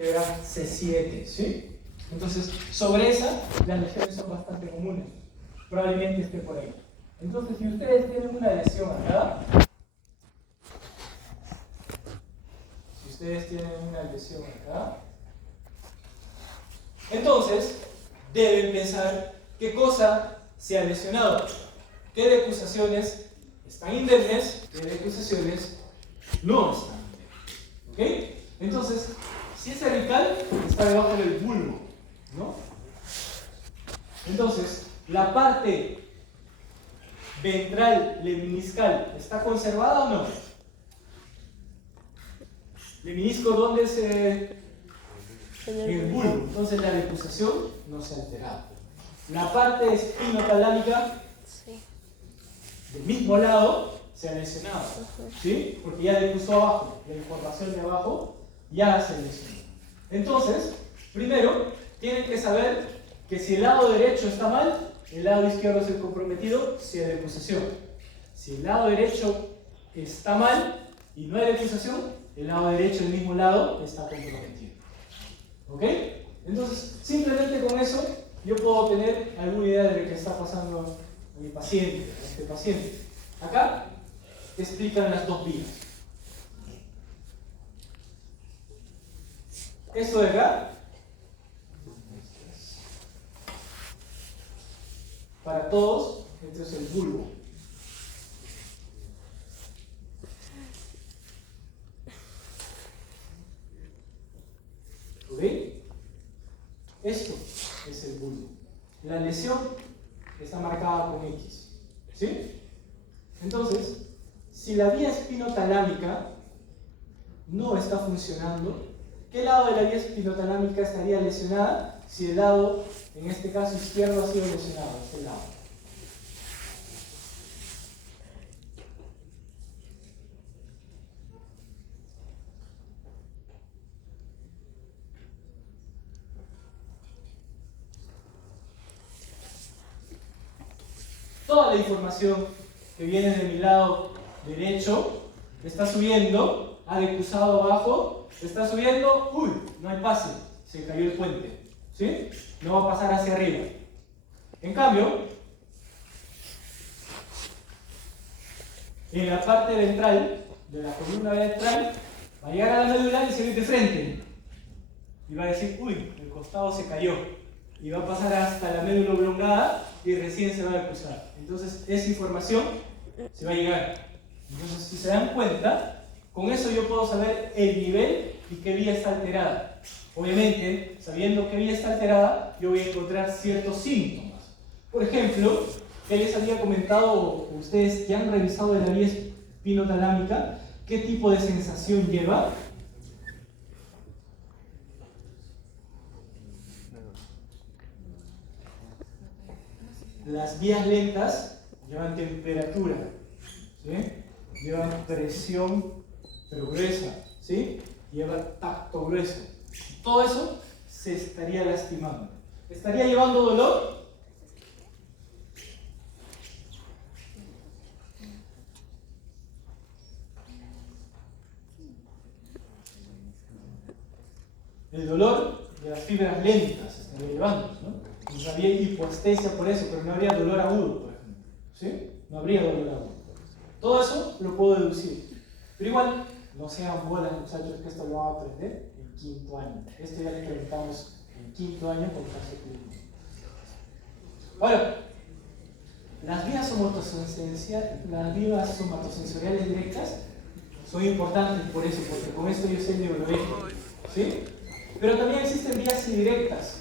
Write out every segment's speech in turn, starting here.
C7, ¿sí? Entonces, sobre esa, las lesiones son bastante comunes. Probablemente esté por ahí. Entonces, si ustedes tienen una lesión acá, entonces, deben pensar qué cosa se ha lesionado, qué decusaciones están indemnes, qué decusaciones no están indemnes. ¿Ok? Entonces, si es cervical, está debajo del bulbo, ¿no? Entonces, la parte ventral lemniscal, ¿está conservada o no? ¿Lemnisco dónde se...? En el bulbo. Entonces la decusación no se ha alterado. La parte espinotalámica del mismo lado se ha lesionado, ¿sí? Porque ya decusó abajo, la información de abajo ya se lesionó. Entonces, primero, tienen que saber que si el lado derecho está mal, el lado izquierdo es el comprometido si hay decusación. Si el lado derecho está mal y no hay decusación, el lado derecho del mismo lado está comprometido. ¿Ok? Entonces, simplemente con eso yo puedo tener alguna idea de lo que está pasando a mi paciente, a este paciente. Acá te explican las dos vías. Esto de acá, para todos, este es el bulbo. ¿Ok? Esto es el bulbo. La lesión está marcada con X. ¿Sí? Entonces, si la vía espinotalámica no está funcionando, ¿qué lado de la vía espinotalámica estaría lesionada? Si el lado, en este caso izquierdo, ha sido lesionado, este lado. Toda la información que viene de mi lado derecho está subiendo, ha decusado abajo, está subiendo, uy, no hay pase, se cayó el puente, ¿sí? No va a pasar hacia arriba. En cambio, en la parte ventral, de la columna ventral, va a llegar a la médula y se ve de frente. Y va a decir, uy, el costado se cayó. Y va a pasar hasta la médula oblongada y recién se va a decusar. Entonces, esa información se va a llegar. Entonces, si se dan cuenta, con eso yo puedo saber el nivel y qué vía está alterada. Obviamente, sabiendo qué vía está alterada, yo voy a encontrar ciertos síntomas. Por ejemplo, que les había comentado, ustedes que han revisado de la vía espinotalámica, qué tipo de sensación lleva. Las vías lentas llevan temperatura, ¿sí? Llevan presión, pero gruesa, ¿sí? Llevan tacto grueso. Todo eso se estaría lastimando. ¿Estaría llevando dolor? El dolor de las fibras lentas se estaría llevando, ¿no? No habría hipoestesia por eso, pero no habría dolor agudo, por ejemplo, ¿sí? No habría dolor agudo. Todo eso lo puedo deducir. Pero igual, no sean bolas, muchachos, que esto lo van a aprender en quinto año. Esto ya lo implementamos en quinto año con caso clínico. Ahora, las vías somatosensoriales directas son importantes por eso, porque con esto yo sé el neuroeje, ¿sí? Pero también existen vías indirectas.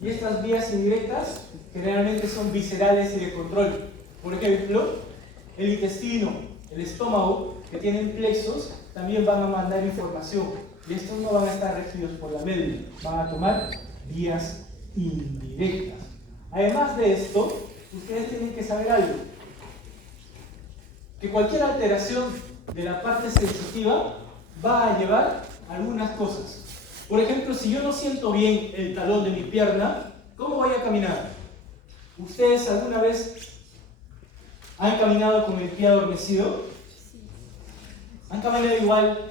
Y estas vías indirectas generalmente son viscerales y de control. Por ejemplo, el intestino, el estómago, que tienen plexos, también van a mandar información. Y estos no van a estar regidos por la médula, van a tomar vías indirectas. Además de esto, ustedes tienen que saber algo. Que cualquier alteración de la parte sensitiva va a llevar a algunas cosas. Por ejemplo, si yo no siento bien el talón de mi pierna, ¿cómo voy a caminar? ¿Ustedes alguna vez han caminado con el pie adormecido? ¿Han caminado igual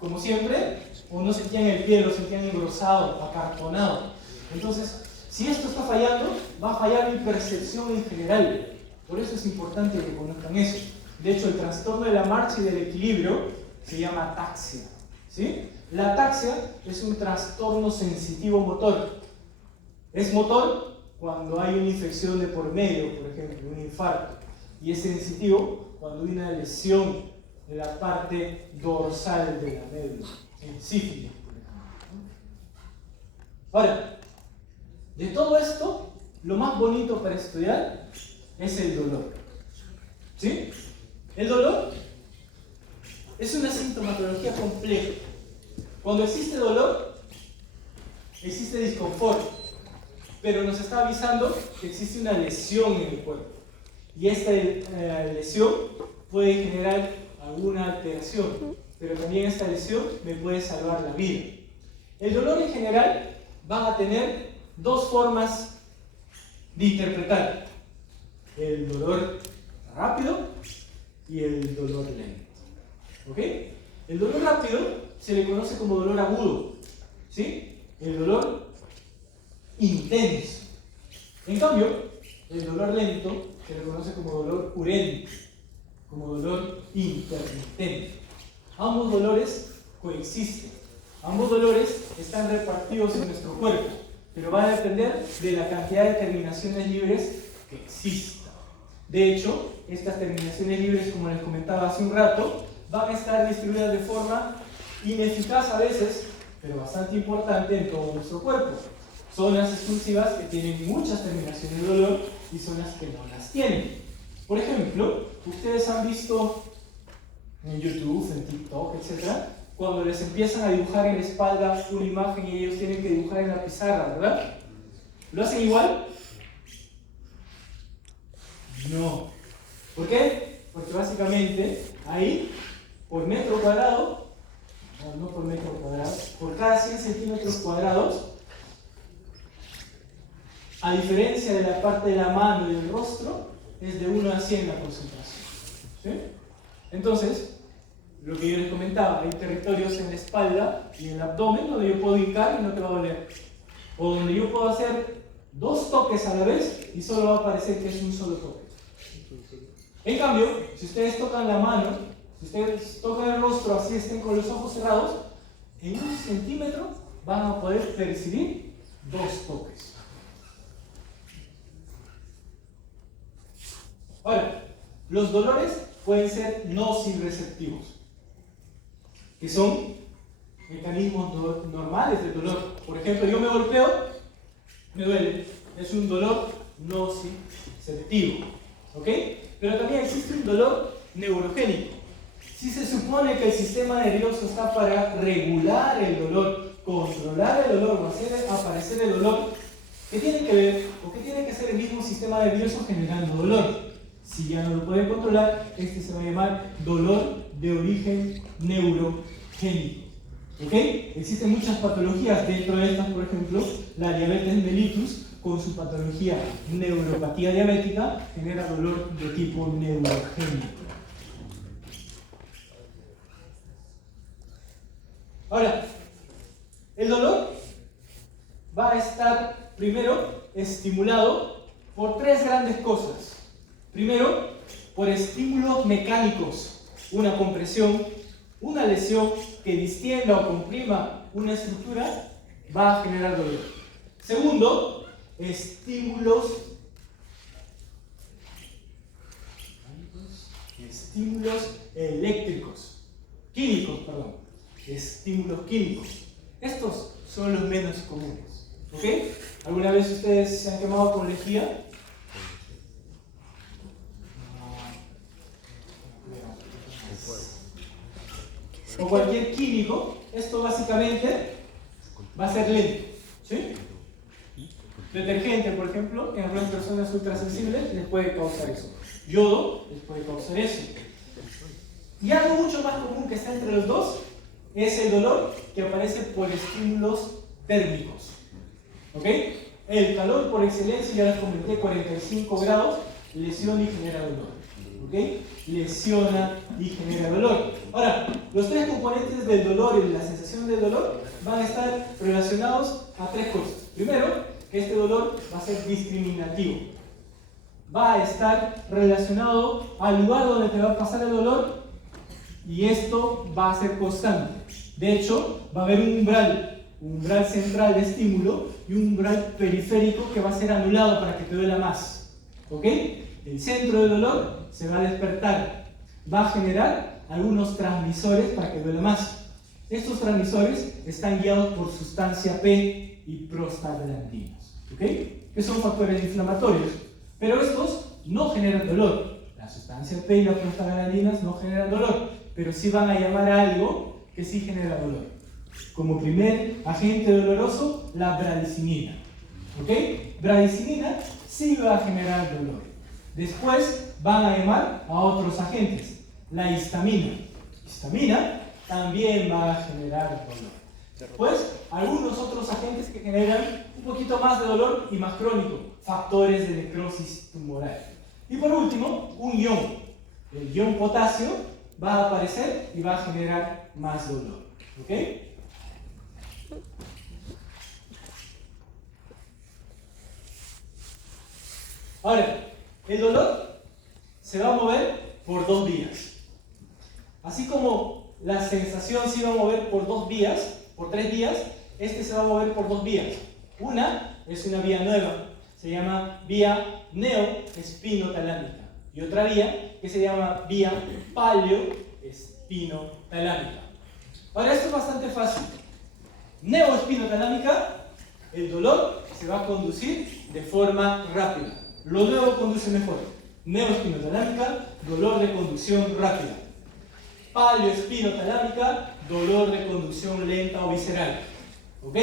como siempre? o no sentían el pie, lo sentían engrosado, acartonado. Entonces, si esto está fallando, va a fallar mi percepción en general. Por eso es importante que conozcan eso. De hecho, el trastorno de la marcha y del equilibrio se llama ataxia, ¿sí? La ataxia es un trastorno sensitivo motor. Es motor cuando hay una infección de por medio, por ejemplo, un infarto. Y es sensitivo cuando hay una lesión de la parte dorsal de la médula, en sífilis, por ejemplo. Ahora, de todo esto, lo más bonito para estudiar es el dolor. ¿Sí? El dolor es una sintomatología compleja. Cuando existe dolor, existe disconfort, pero nos está avisando que existe una lesión en el cuerpo. Y esta lesión puede generar alguna alteración, pero también esta lesión me puede salvar la vida. El dolor en general va a tener dos formas de interpretar: el dolor rápido y el dolor lento. ¿Ok? El dolor rápido se le conoce como dolor agudo, ¿sí? El dolor intenso. En cambio, el dolor lento se le conoce como dolor urente, como dolor intermitente. Ambos dolores coexisten. Ambos dolores están repartidos en nuestro cuerpo, pero va a depender de la cantidad de terminaciones libres que exista. De hecho, estas terminaciones libres, como les comentaba hace un rato, van a estar distribuidas de forma ineficaz a veces, pero bastante importante en todo nuestro cuerpo. Zonas exclusivas que tienen muchas terminaciones de dolor y zonas que no las tienen. Por ejemplo, ustedes han visto en YouTube, en TikTok, etc., cuando les empiezan a dibujar en la espalda una imagen y ellos tienen que dibujar en la pizarra, ¿verdad? ¿Lo hacen igual? No. ¿Por qué? Porque básicamente ahí, por metro cuadrado, no por metro cuadrado, por cada 100 centímetros cuadrados, a diferencia de la parte de la mano y del rostro, es de 1 a 100 la concentración. ¿Sí? Entonces, lo que yo les comentaba, hay territorios en la espalda y en el abdomen donde yo puedo hincar y no te va a doler. O donde yo puedo hacer 2 toques a la vez y solo va a parecer que es un solo toque. En cambio, si ustedes tocan la mano, si ustedes tocan el rostro así estén con los ojos cerrados, en 1 centímetro van a poder percibir 2 toques. Ahora, los dolores pueden ser nociceptivos, que son mecanismos normales del dolor. Por ejemplo, yo me golpeo, me duele, es un dolor nociceptivo, ¿ok? Pero también existe un dolor neurogénico. Si se supone que el sistema nervioso está para regular el dolor, controlar el dolor o hacer aparecer el dolor, ¿qué tiene que ver o qué tiene que hacer el mismo sistema nervioso generando dolor? Si ya no lo pueden controlar, este se va a llamar dolor de origen neurogénico. ¿Ok? Existen muchas patologías, dentro de estas, por ejemplo, la diabetes mellitus, con su patología neuropatía diabética, genera dolor de tipo neurogénico. Ahora, el dolor va a estar primero estimulado por 3 grandes cosas. Primero, por estímulos mecánicos, una compresión, una lesión que distienda o comprima una estructura va a generar dolor. Segundo, estímulos eléctricos, estímulos químicos. Estos son los menos comunes. ¿Ok? ¿Alguna vez ustedes se han quemado con lejía? O cualquier químico, esto básicamente va a ser lento, ¿sí? Detergente, por ejemplo, en algunas personas ultrasensibles les puede causar eso. Yodo les puede causar eso. Y algo mucho más común que está entre los dos es el dolor que aparece por estímulos térmicos. ¿Ok? El calor por excelencia, ya les comenté, 45 grados, lesión y genera dolor. ¿ok? Lesiona y genera dolor. Ahora, los tres componentes del dolor y de la sensación del dolor van a estar relacionados a tres cosas. Primero, que este dolor va a ser discriminativo. Va a estar relacionado al lugar donde te va a pasar el dolor y esto va a ser constante. De hecho, va a haber un umbral central de estímulo y un umbral periférico que va a ser anulado para que te duela más. ¿Ok? El centro del dolor se va a despertar, va a generar algunos transmisores para que duela más. Estos transmisores están guiados por sustancia P y prostaglandinas, ¿ok? Que son factores inflamatorios, pero estos no generan dolor. La sustancia P y las prostaglandinas no generan dolor, pero sí van a llamar a algo que sí genera dolor. Como primer agente doloroso, la bradicinina, ¿ok? Bradicinina sí va a generar dolor. Después van a llamar a otros agentes. La histamina. Histamina también va a generar dolor. Después, algunos otros agentes que generan un poquito más de dolor y más crónico. Factores de necrosis tumoral. Y por último, un ion. El ion potasio va a aparecer y va a generar más dolor. ¿Ok? Ahora, el dolor se va a mover por dos vías. Así como la sensación se va a mover por dos vías, por tres vías, este se va a mover por dos vías. Una es una vía nueva, se llama vía neoespinotalámica. Y otra vía que se llama vía paleoespinotalámica. Ahora, esto es bastante fácil. Neoespinotalámica, el dolor se va a conducir de forma rápida. Lo nuevo conduce mejor. Neoespinotalámica, dolor de conducción rápida. Paleoespinotalámica, dolor de conducción lenta o visceral. ¿Ok?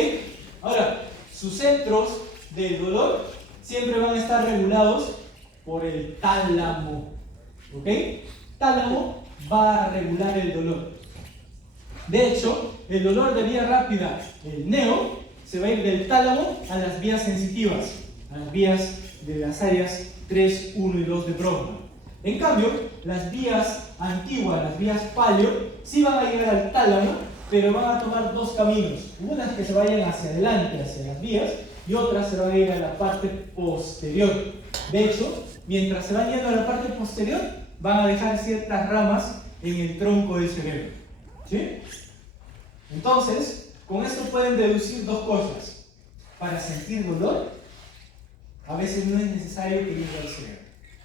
Ahora, sus centros del dolor siempre van a estar regulados por el tálamo. ¿Ok? Tálamo va a regular el dolor. De hecho, el dolor de vía rápida, el neo, se va a ir del tálamo a las vías sensitivas, a las vías de las áreas 3, 1 y 2 de Brodmann. En cambio, las vías antiguas, las vías paleo, sí van a llegar al tálamo, pero van a tomar dos caminos. Unas que se vayan hacia adelante, hacia las vías, y otras se van a ir a la parte posterior. De hecho, mientras se van yendo a la parte posterior, van a dejar ciertas ramas en el tronco del cerebro. ¿Sí? Entonces, con esto pueden deducir dos cosas. Para sentir dolor, a veces no es necesario que llegue al cerebro.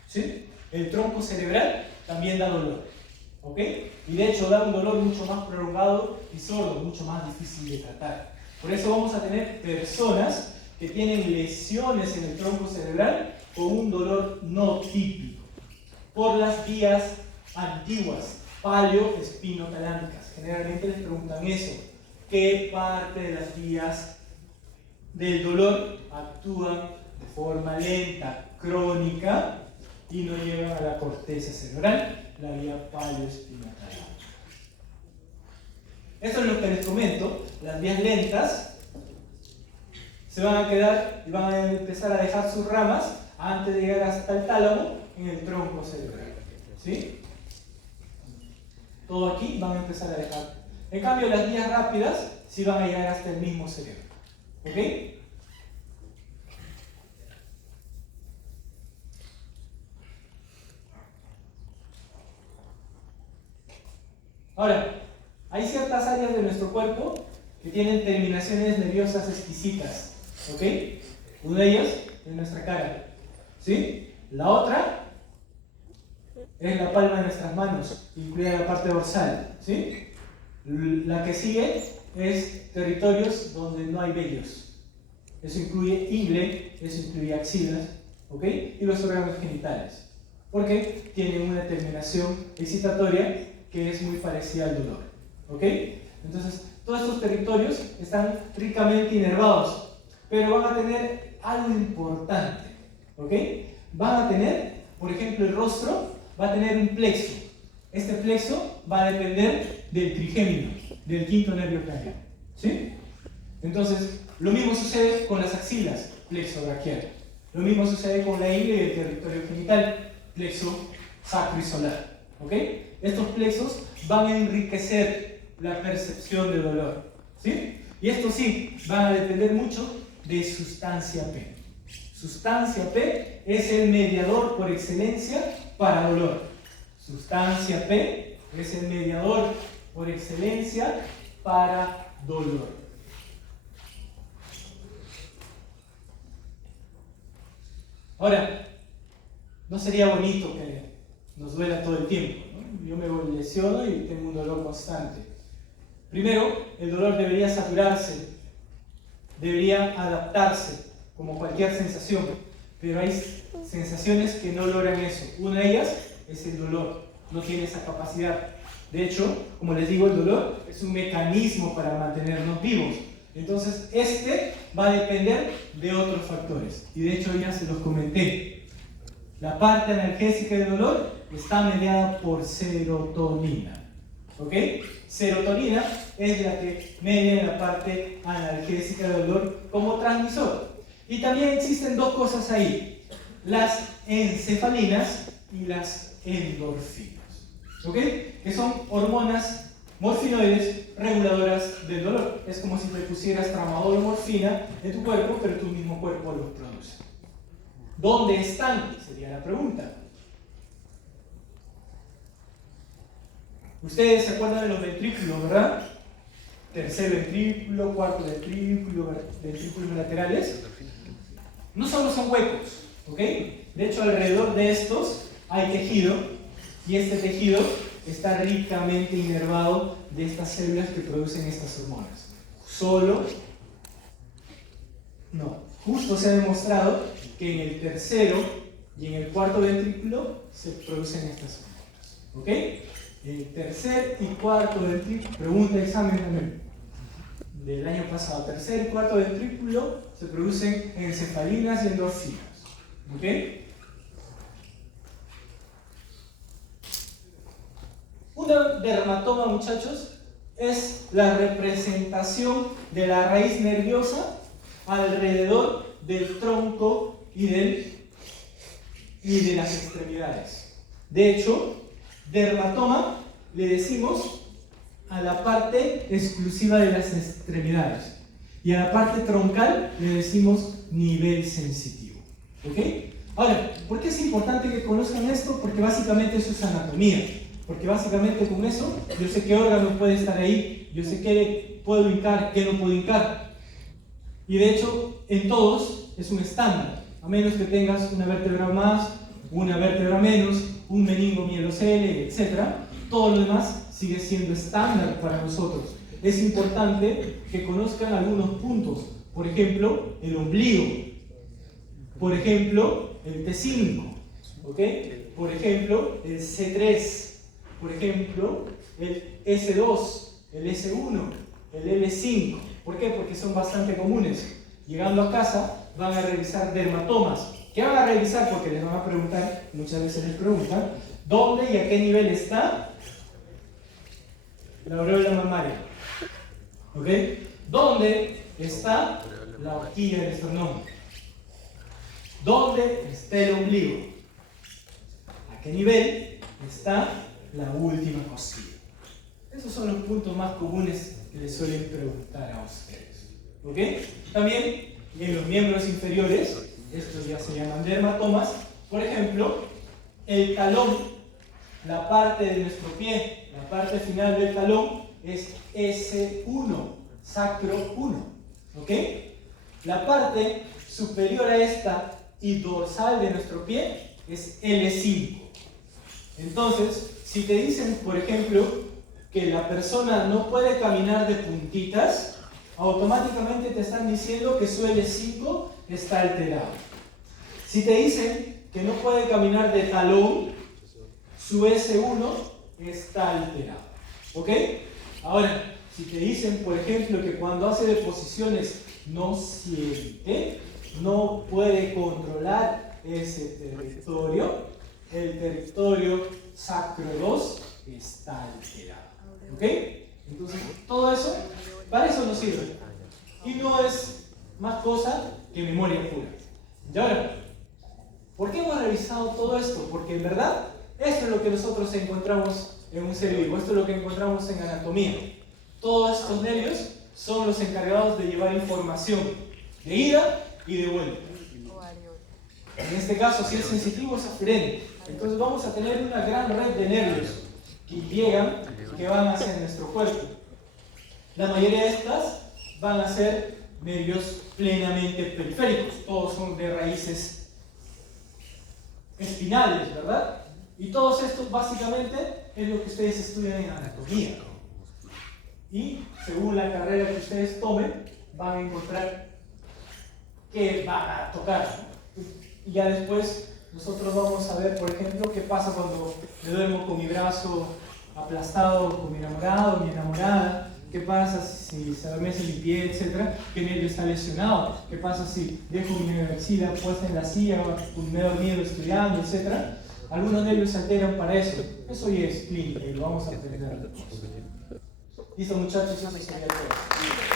¿Sí? El tronco cerebral también da dolor. ¿Ok? Y de hecho da un dolor mucho más prolongado y sordo, mucho más difícil de tratar. Por eso vamos a tener personas que tienen lesiones en el tronco cerebral con un dolor no típico. Por las vías antiguas, paleoespinotalámicas. Generalmente les preguntan eso. ¿Qué parte de las vías del dolor actúan de forma lenta, crónica y no llegan a la corteza cerebral? La vía paleoespinotalámica. Esto es lo que les comento. Las vías lentas se van a quedar y van a empezar a dejar sus ramas antes de llegar hasta el tálamo en el tronco cerebral. ¿Sí? Todo aquí van a empezar a dejar. En cambio, las vías rápidas sí van a llegar hasta el mismo cerebro. ¿Ok? Ahora, hay ciertas áreas de nuestro cuerpo que tienen terminaciones nerviosas exquisitas. ¿Ok? Una de ellas es nuestra cara. ¿Sí? La otra es la palma de nuestras manos, incluida la parte dorsal. ¿Sí? La que sigue es territorios donde no hay vellos. Eso incluye ingle, eso incluye axilas, ¿ok? Y los órganos genitales. Porque tienen una terminación excitatoria que es muy parecida al dolor. ¿Ok? Entonces, todos estos territorios están ricamente inervados, pero van a tener algo importante. ¿Ok? Van a tener, por ejemplo, el rostro va a tener un plexo. Este plexo va a depender del trigémino, del quinto nervio craneal. ¿Sí? Entonces, lo mismo sucede con las axilas, plexo braquial. Lo mismo sucede con la ingle y el territorio genital, plexo sacro y solar. ¿Ok? Estos plexos van a enriquecer la percepción de dolor. ¿Sí? Y estos sí van a depender mucho de sustancia P. Sustancia P es el mediador por excelencia para dolor. Sustancia P es el mediador por excelencia para dolor. Ahora, no sería bonito que nos duela todo el tiempo, ¿no? Yo me lesiono y tengo un dolor constante. Primero, el dolor debería saturarse, debería adaptarse, como cualquier sensación, pero hay sensaciones que no logran eso. Una de ellas es el dolor, no tiene esa capacidad. De hecho, como les digo, el dolor es un mecanismo para mantenernos vivos. Entonces, este va a depender de otros factores. Y de hecho ya se los comenté. La parte analgésica del dolor está mediada por serotonina. ¿Ok? Serotonina es la que media la parte analgésica del dolor como transmisor. Y también existen dos cosas ahí. Las encefalinas y las endorfinas. ¿Ok? Que son hormonas morfinoides reguladoras del dolor. Es como si te pusieras tramadol o morfina en tu cuerpo, pero tu mismo cuerpo los produce. ¿Dónde están? Sería la pregunta. Ustedes se acuerdan de los ventrículos, ¿verdad? Tercer ventrículo, cuarto ventrículo, ventrículos laterales. No solo son huecos, ¿ok? De hecho, alrededor de estos hay tejido, y este tejido está ricamente inervado de estas células que producen estas hormonas. Justo se ha demostrado que en el tercero y en el cuarto ventrículo se producen estas hormonas. ¿Ok? El tercer y cuarto ventrículo, pregunta de examen también del año pasado, tercer y cuarto ventrículo se producen encefalinas y endorfinas. ¿Ok? Una dermatoma, muchachos, es la representación de la raíz nerviosa alrededor del tronco y de las extremidades. De hecho, dermatoma le decimos a la parte exclusiva de las extremidades, y a la parte troncal le decimos nivel sensitivo. ¿Ok? Ahora, ¿por qué es importante que conozcan esto? Porque básicamente eso es anatomía. Porque básicamente con eso yo sé qué órgano puede estar ahí, yo sé qué puedo hincar, qué no puedo hincar. Y de hecho, en todos es un estándar, a menos que tengas una vértebra más, una vértebra menos, un meningomielocele, etc. Todo lo demás sigue siendo estándar para nosotros. Es importante que conozcan algunos puntos, por ejemplo, el ombligo, por ejemplo, el T5, ¿ok? Por ejemplo, el C3, por ejemplo, el S2, el S1, el L5. ¿Por qué? Porque son bastante comunes. Llegando a casa van a revisar dermatomas. ¿Qué van a revisar? Porque les van a preguntar, muchas veces les preguntan, ¿dónde y a qué nivel está la aureola mamaria? ¿Ok? ¿Dónde está la horquilla del esternón? ¿Dónde está el ombligo? ¿A qué nivel está la última costilla? Esos son los puntos más comunes que les suelen preguntar a ustedes. ¿Ok? También en los miembros inferiores, estos ya se llaman dermatomas. Por ejemplo, el talón, la parte de nuestro pie, la parte final del talón es S1, sacro 1. ¿Ok? La parte superior a esta y dorsal de nuestro pie es L5. Entonces, si te dicen, por ejemplo, que la persona no puede caminar de puntitas, automáticamente te están diciendo que su L5 está alterado. Si te dicen que no puede caminar de talón, su S1 está alterado. ¿Ok? Ahora, si te dicen, por ejemplo, que cuando hace deposiciones no siente, no puede controlar ese territorio, el territorio sacro 2 está alterado. ¿Ok? Entonces, todo eso, para eso nos sirve. Y no es más cosa que memoria pura. Y ahora, ¿por qué hemos revisado todo esto? Porque en verdad Esto es lo que nosotros encontramos en un ser vivo, esto es lo que encontramos en anatomía. Todos estos nervios son los encargados de llevar información de ida y de vuelta. En este caso, si es sensitivo, es aferente. Entonces vamos a tener una gran red de nervios que llegan, que van hacia nuestro cuerpo. La mayoría de estas van a ser nervios plenamente periféricos. Todos son de raíces espinales, ¿verdad? Y todos estos básicamente es lo que ustedes estudian en anatomía. Y según la carrera que ustedes tomen, van a encontrar qué van a tocar. Y ya después nosotros vamos a ver, por ejemplo, qué pasa cuando me duermo con mi brazo aplastado con mi enamorado, mi enamorada. ¿Qué pasa si se adormece mi pie, etcétera? ¿Qué nervio está lesionado? ¿Qué pasa si dejo mi axila puesta en la silla, me he dormido estudiando, etcétera? Algunos nervios se alteran para eso. Eso ya es clínica y lo vamos a aprender. Listo, muchachos, eso sería todo.